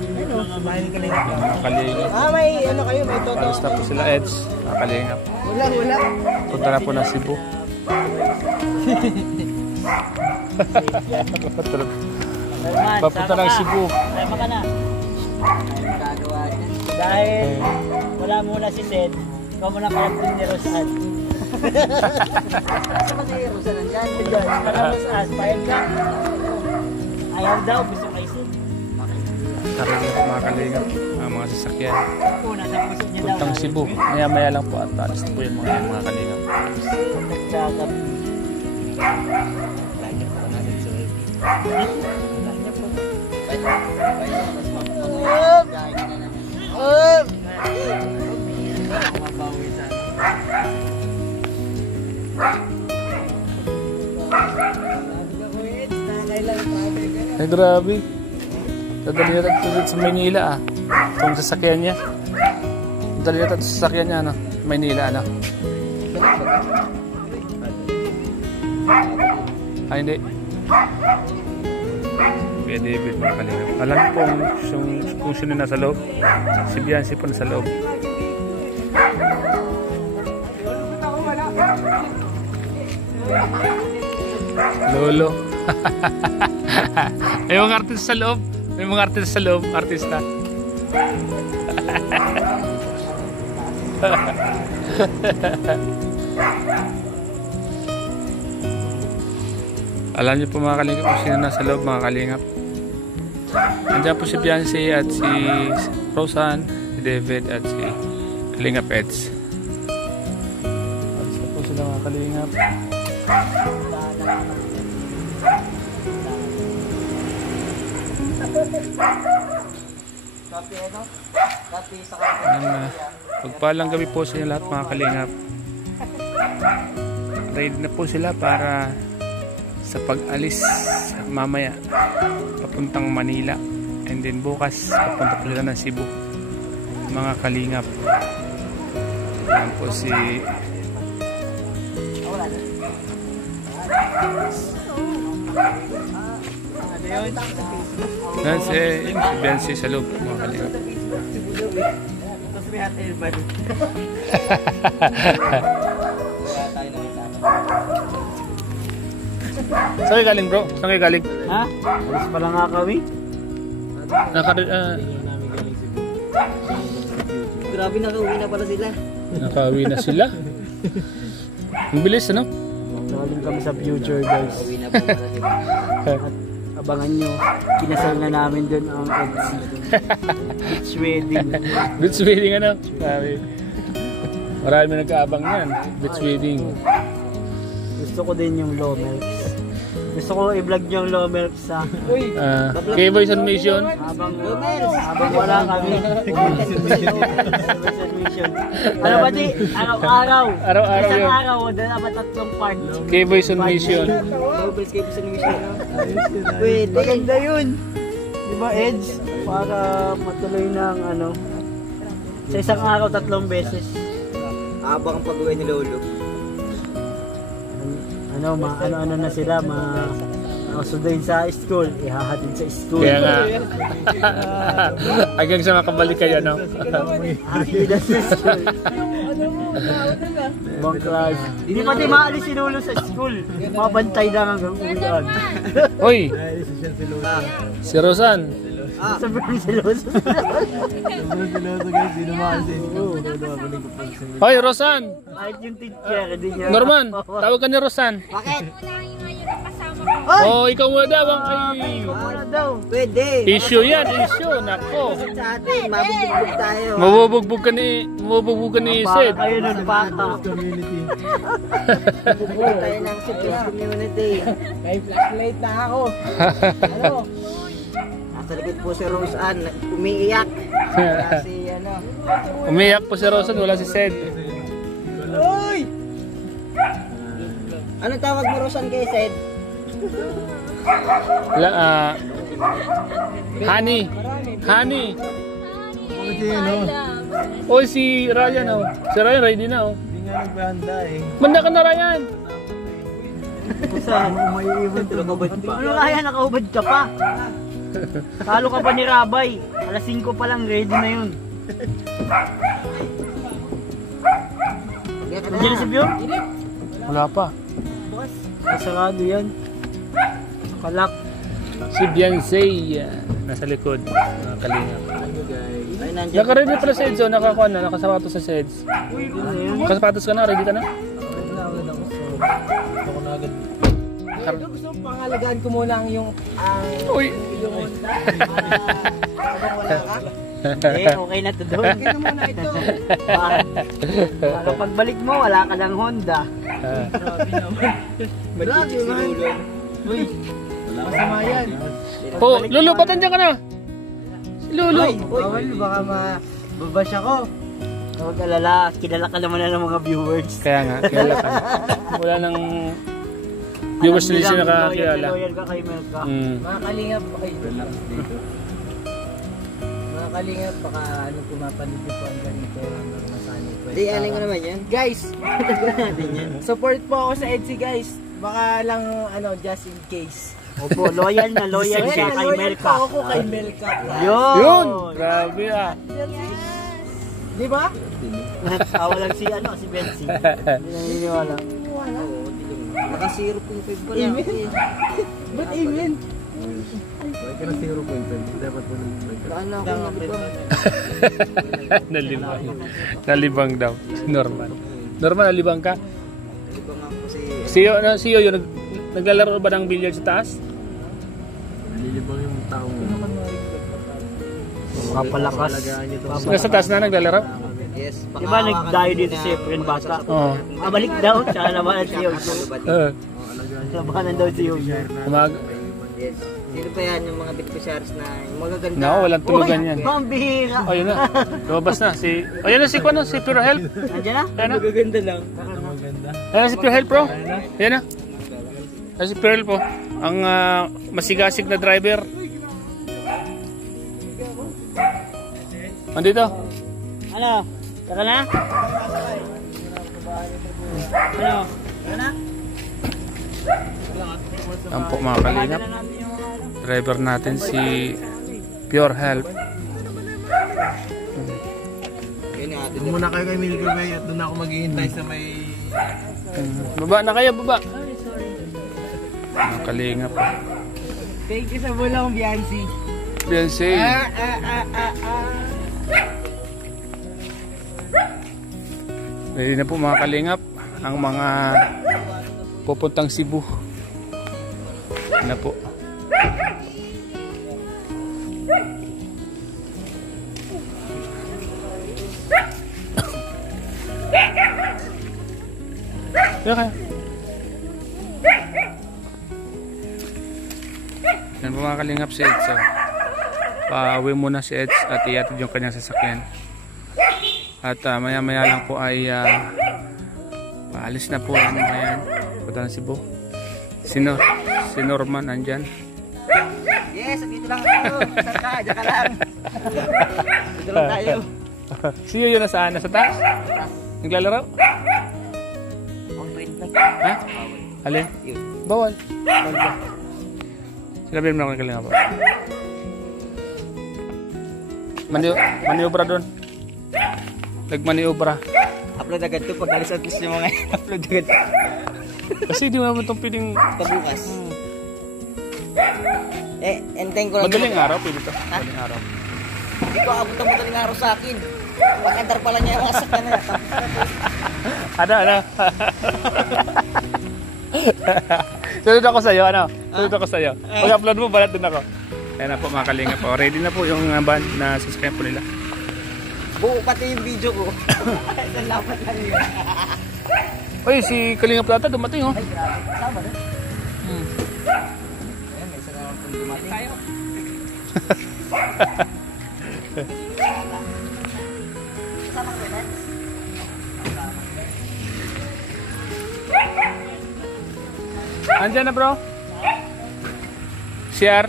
Ano? Sumahin ka lang. Kalingap. May ano kayo, may totoo. Alis na po sila Eds. Kalingap. Wala. Punta na po ng Cebu. Papunta ng Cebu. Tama ka na. Dahil wala muna si Ted, ikaw muna kapatid ni Rosan. Saan si Rosan nandyan? Para Rosan, pahig ka. Ayaw daw, gusto kay Sid. Kalingap mga kalingap. Ang mga sasakyan. Nasa puso niya daw. Puntang Cebu. Maya lang po at alis na po yung mga kalingap. Nagdagap. Ay grabe. Dadali natin ito sa Maynila Kung sasakyan niya. Dadali natin ito sa sasakyan niya Maynila hindi. Kuya David mga kalingap. Alam po kung sino nasa loob. Si Biancy po nasa loob. Lolo. May mga artista sa loob. May mga artista sa loob. Artista. Alam niyo po mga kalingap kung sino nasa loob mga kalingap. Nandiyan po si Biancy at si Rosan, si David at si Kalingap Eds. Alis na po sila mga kalingap. Pagpalang gabi po sa inyo lahat mga kalingap. Ready na po sila para sa pag-alis mamaya papuntang Manila, and then bukas papunta po sila ng Cebu mga kalingap. Yan po si Biancy sa loob mga kalingap. Saan kayo galing bro? Saan kayo galing? Ha? Alis pala nga kami. Grabe, nakauwi na pala sila. Nakauwi na sila? Ang bilis ano? Galing kami sa future guys. Nakauwi na pala sila. At abangan nyo, kinasal na namin doon ang EDC. Beach wedding. Beach wedding ano? Marami nagkaabang yan. Beach wedding. Gusto ko din yung low milks. Gusto ko i-vlog yung low milks sa K-Boys on Mission. Habang wala kami. Ano ba di? Araw-araw. Isang araw, dapat 3 part. K-Boys on Mission. K-Boys on Mission. Wait, maganda yun. Diba Edge? Para matuloy ng sa isang araw 3 beses. Habang pag-uwi ni Lolo. Ano na sila, masudayin sa school, ihahatid sa school. Kaya nga. Hanggang sa makabalik kayo, no? Hatid sa school. Ibang class. Hindi pati maalis si Lolo sa school. Mabantay lang hanggang uwian. Hoy! Si Rosan. Sabi si Lolo. Hoy, Rosan! Kahit yung teacher, hindi niya. Norman, tawag ka ni Rosan. Bakit? Oh, ikaw muna daw ang Ano daw? Pwede. issue yan, issue. Nako. Sa atin, mabubugbog tayo. Mabubugbog ka ni Sid. Kayo nun, bata. Mabubugbog tayo ng Sibis community. May flashlight na ako. Ano? Nasa likod po si Rosan, umiiyak. Kasi Umiyak po si Rosan, wala si Sid. Uy! Anong tawag mo Rosan kay Sed? Honey. Honey. Oh, si Ryan, oh. Si Ryan, ready na, oh. Hindi nga nagbahanda eh. Manda ka na, Ryan. Saan? May iwan tulog. Ano Ryan, nakaubad ka pa? Talo ka pa ni Rabay. Alas 5 pa lang, ready na yun. Nandiyan na si Bion? Wala pa. Sarado yan. Kalak. Si Beyonce, nasa likod. Mga kalingap. Ay, nandiyan. Naka-ready pala sa Eds, nakakuha na, nakasapatos sa Eds. Nakasapatos ka na, ready ka na? Gusto kong pangalagaan ko muna ang yung Uy! habang wala ka. Okay na to doon. Okay na muna ito. Para pagbalik mo, wala ka ng Honda. Grabe man. Uy, masama yan. Oh, Lulu, ba't nandiyan ka na? Si Lulu! Bawal, baka mababash ako. Huwag alala, kilala ka naman na ng mga viewers. Kaya nga, kilala ka. Wala nang viewers na siya nakakilala. Loyal ka kay Melka. Mga kalingap, ay, mga kalingap, baka ano pumapanig po ang ganito hanggang masanay po. Di, aling ko naman yan. Guys, support po ako sa Etsy guys. Baka lang, ano, just in case. Opo, loyal na loyal siya kay Melka. Ako kay Melka. Yun! Grabe ah! Di ba? Tawa lang si Betsy. Hindi naniniwala. Naka 0.5 pa lang. Ba't amen? Kaya na 0.5, dapat mo Laan ako nalibang. Nalibang. Nalibang daw. Si Norman. Norman, nalibang ka? Nalibang ako si... Si Yoyo, naglalaro ba ng billiard sa taas? nalilibang yung taong Kapalakas. Nasa taas na naglalaro? Yes. Diba nagdayo dito si Efren Bata? Oo. Balik daw, tsaka labanan si Yoyo. Labanan daw si Yoyo. Yes. Sino pa yan yung mga beneficiaries na yung magaganda? No, walang tulugan yan. Pambihira. O, yun na. Lumabas na. Ayun na si Kuano, si Pure Health. Nandiyan na? Ayan na. Magaganda lang. Ayan na si Pure Health, bro. Ayan na. Ayan si Pure Health po. Ang masigasig na driver. Andito. Ano? Tara na? Ano? Tara na? Ang po mga kalingap. Driver natin si Pure Health. Doon muna kayo kay Milky Way at doon ako maghihintay sa may... Baba na kayo, baba. Mga kalingap. Thank you sa bulong, Biancy. Beyonce. Ready na po mga kalingap ang mga pupuntang Cebu. Na po. Kaya. Yan po mga kalingap si Eds. Pa-uwi muna si Eds at iatid yung kanyang sasakyan. At maya maya lang po ay paalis na po yan. Ayan. Punta na Cebu. Si Norman nandyan. Yes, dito lang tayo. Saan ka? Diyan ka lang. Dito lang tayo. Si Yoyo nasaan? Nasa taas? Naglalaro? Ha? Alin? Bawal. Sinabihin mo na ako ng kalinga po. Maniobra doon. Nagmaniobra. Upload agad to pag alis at least yung mga upload agad. Kasi di mo naman itong piling... Pabukas. Enteng ko lang. Madaling araw, pwede ito. Madaling araw. Hindi ko abot ang madaling araw sa akin. Pakandar pala niya yung asak na yan. Ano? Sunod ako sa'yo, ano? Sunod ako sa'yo. Pag-upload mo, balat din ako. Ayan na po mga kalinga po. Ready na po yung band na subscribe po nila. Buo pati yung video ko. Salamat lang yun. Uy, si Kalinga Plata dumating oh. Ay, grabe. Sama na. Ayan, may isa naman pong dumating. Tayo. Kasama ko na. Andyan na bro. CR.